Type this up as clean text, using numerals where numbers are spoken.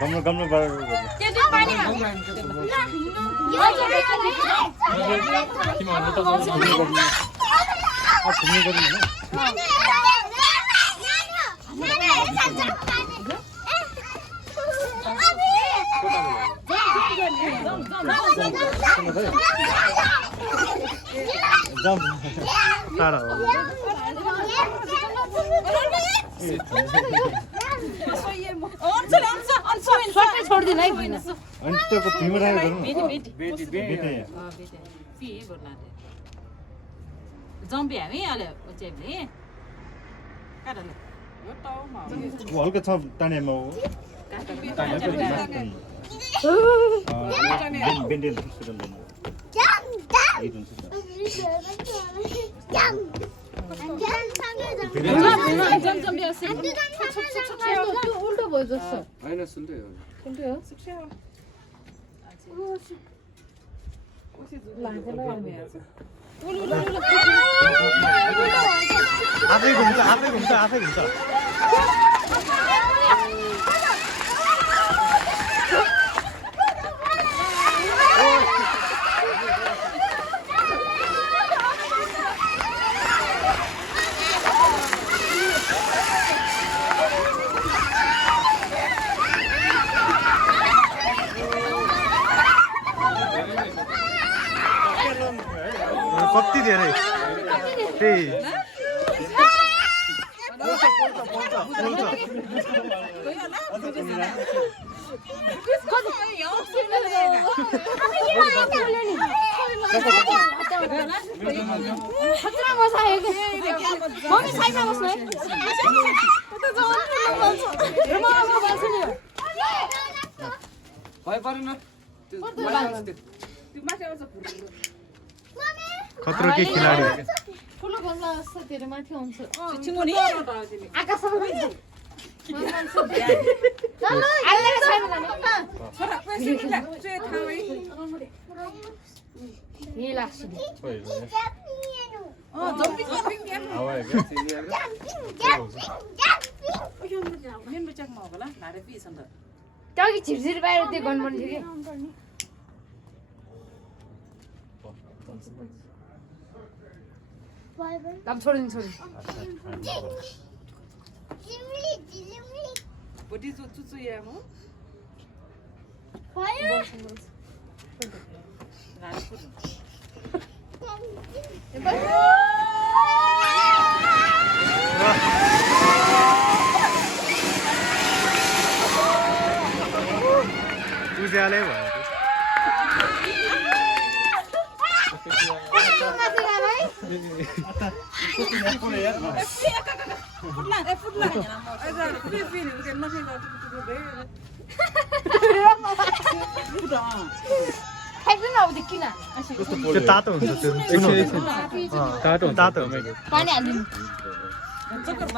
गम्नु बराबर छोड़ देना ही बिना अंत को भीमरा करूं बेटी फी बोलना दे जम्बी हामी आले ओचेले काडले यो टाउमा वो हल्का छ तानेमा हो बेन्डेल सुरन उल्टो भयो जस्तो हैन सुन्दै हो उल्टो हो आफै घुम्छ कति धेरै त्यही खतरो के खिलाडी ठुलो गमला जस्तो तेरो माथि आउँछ चिमुनी आकाशमा हुन्छ यही लाग्छ त्यो झिरझिर बाहिर त्यो गर्नुपर्ने थियो कि अब छोडिदिनु बडी चुचु या हो उज्यालै भयो त्यो तातो हुन्छ त्यो तातो हुन्छ पानी हालिदिनु चक्कर